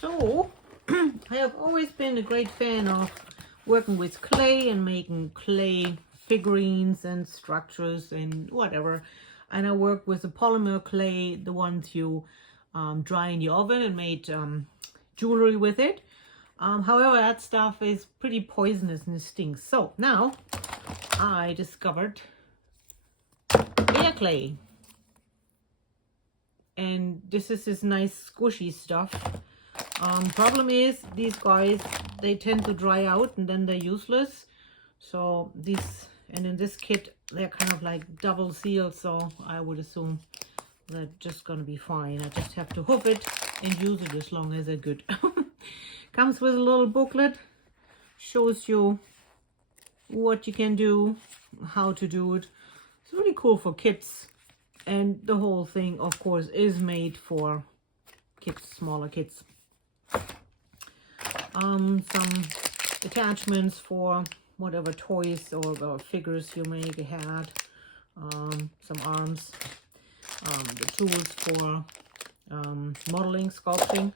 So, I have always been a great fan of working with clay and making clay figurines and structures and whatever. And I work with the polymer clay, the ones you dry in the oven, and made jewelry with it. However, that stuff is pretty poisonous and it stinks. So now I discovered air clay. And this is this nice squishy stuff. Problem is, these guys, they tend to dry out and then they're useless. So these, and in this kit, they're kind of like double sealed. So I would assume they're just gonna be fine. I just have to hoof it and use it as long as they're good. Comes with a little booklet, shows you what you can do, how to do it. It's really cool for kids. And the whole thing, of course, is made for kids, smaller kids. Some attachments for whatever toys or figures you make, a hat, some arms, the tools for modeling, sculpting.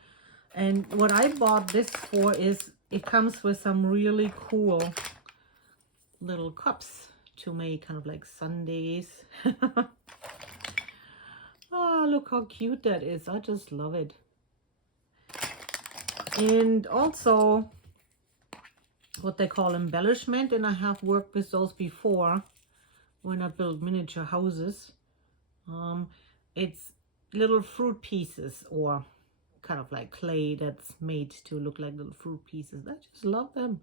And what I bought this for is it comes with some really cool little cups to make kind of like sundaes. Oh, look how cute that is. I just love it. And also what they call embellishment, and I have worked with those before when I built miniature houses. It's little fruit pieces or kind of like clay that's made to look like little fruit pieces. I just love them.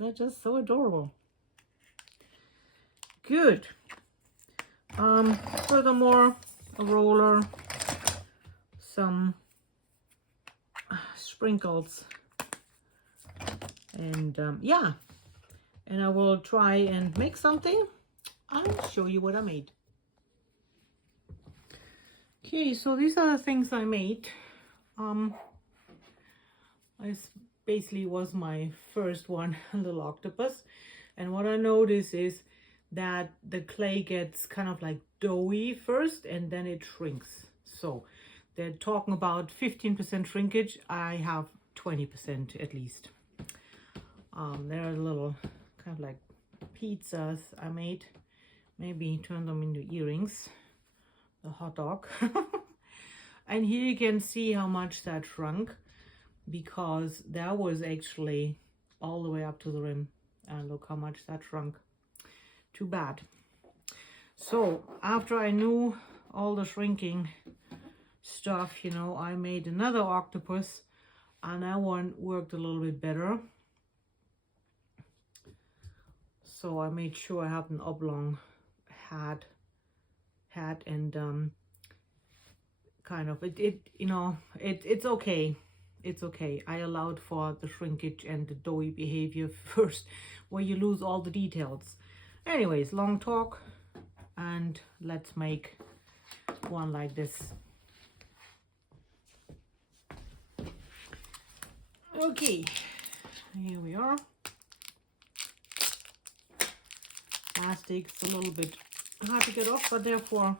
They're just so adorable. Good. Furthermore, a roller, some sprinkles, and yeah, and I will try and make something. I'll show you what I made. Okay, so these are the things I made. This basically was my first one, a little octopus, and what I noticed is that the clay gets kind of like doughy first and then it shrinks. So they're talking about 15% shrinkage. I have 20% at least. There are little kind of like pizzas I made. Maybe turn them into earrings. The hot dog. And here you can see how much that shrunk, because that was actually all the way up to the rim. And look how much that shrunk. Too bad. So after I knew all the shrinking stuff, you know, I made another octopus, and that one worked a little bit better. So I made sure I have an oblong hat and kind of you know, it's okay. It's okay. I allowed for the shrinkage and the doughy behavior first, where you lose all the details. Anyways, long talk, and let's make one like this. Okay, here we are. Plastic's a little bit hard to get off, but therefore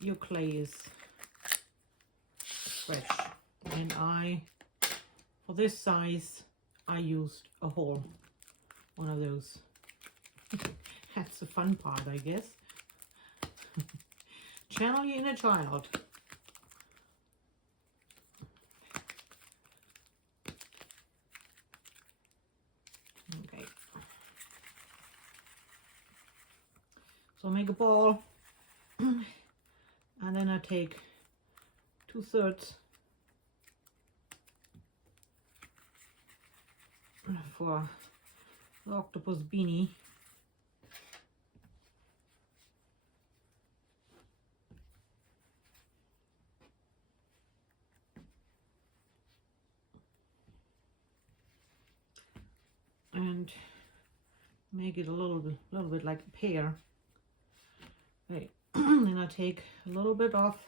your clay is fresh. And for this size, I used a whole one of those. That's the fun part, I guess. Channel your inner child. Okay. So make a ball, and then I take 2/3 for the octopus beanie. And make it a little bit like a pear. Okay. Then I take a little bit off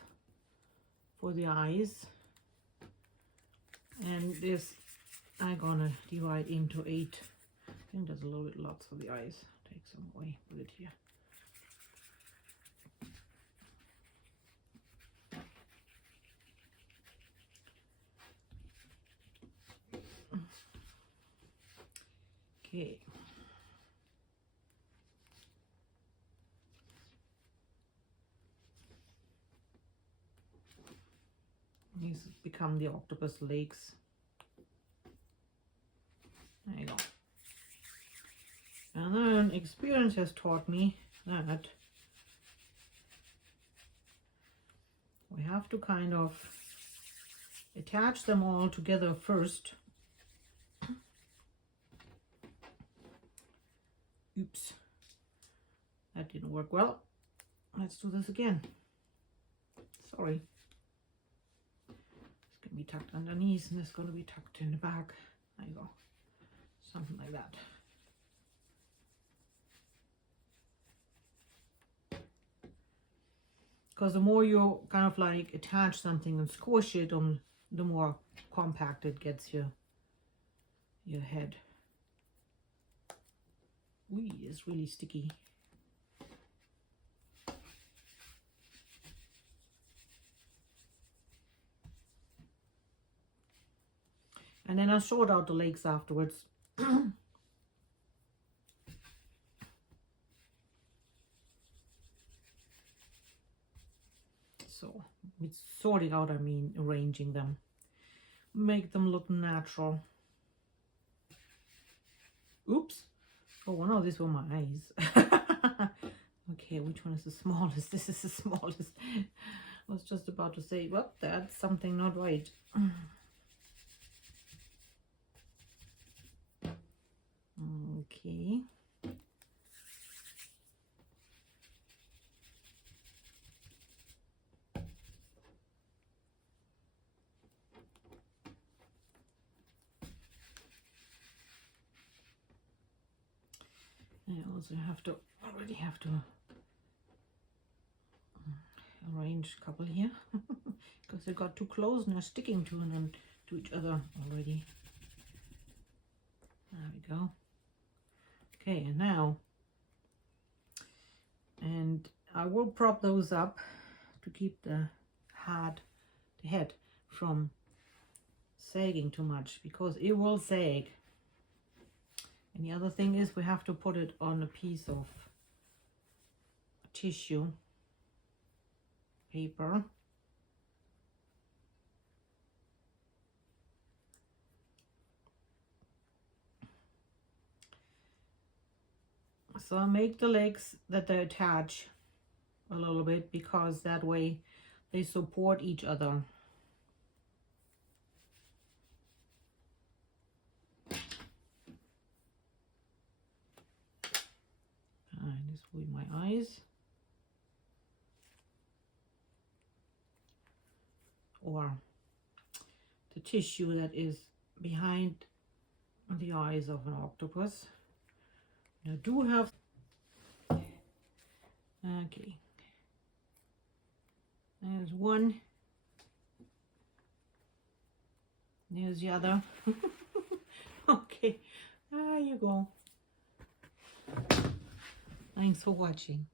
for the eyes, and this I'm gonna divide into 8. I think there's a little bit lots for the eyes. Take some away, put it here. Okay. These become the octopus legs. There you go. And then experience has taught me that we have to kind of attach them all together first. Oops, that didn't work well. Let's do this again. Sorry. It's going to be tucked underneath and it's going to be tucked in the back. There you go. Something like that. Because the more you kind of like attach something and squish it, the more compact it gets your head. Ooh, it's really sticky. And then I'll sort out the legs afterwards. So, with sorting out, I mean arranging them. Make them look natural. Oops. Oh no, these were my eyes. Okay, which one is the smallest? This is the smallest. I was just about to say, well, that's something not right. Okay. I also already have to arrange a couple here because they got too close and they're sticking to each other already. There we go. Okay, and now, and I will prop those up to keep the head from sagging too much, because it will sag. And the other thing is we have to put it on a piece of tissue paper. So I make the legs that they attach a little bit, because that way they support each other. This with my eyes. Or the tissue that is behind the eyes of an octopus. I do have, okay, there's one, there's the other. Okay, there you go. Thanks for watching.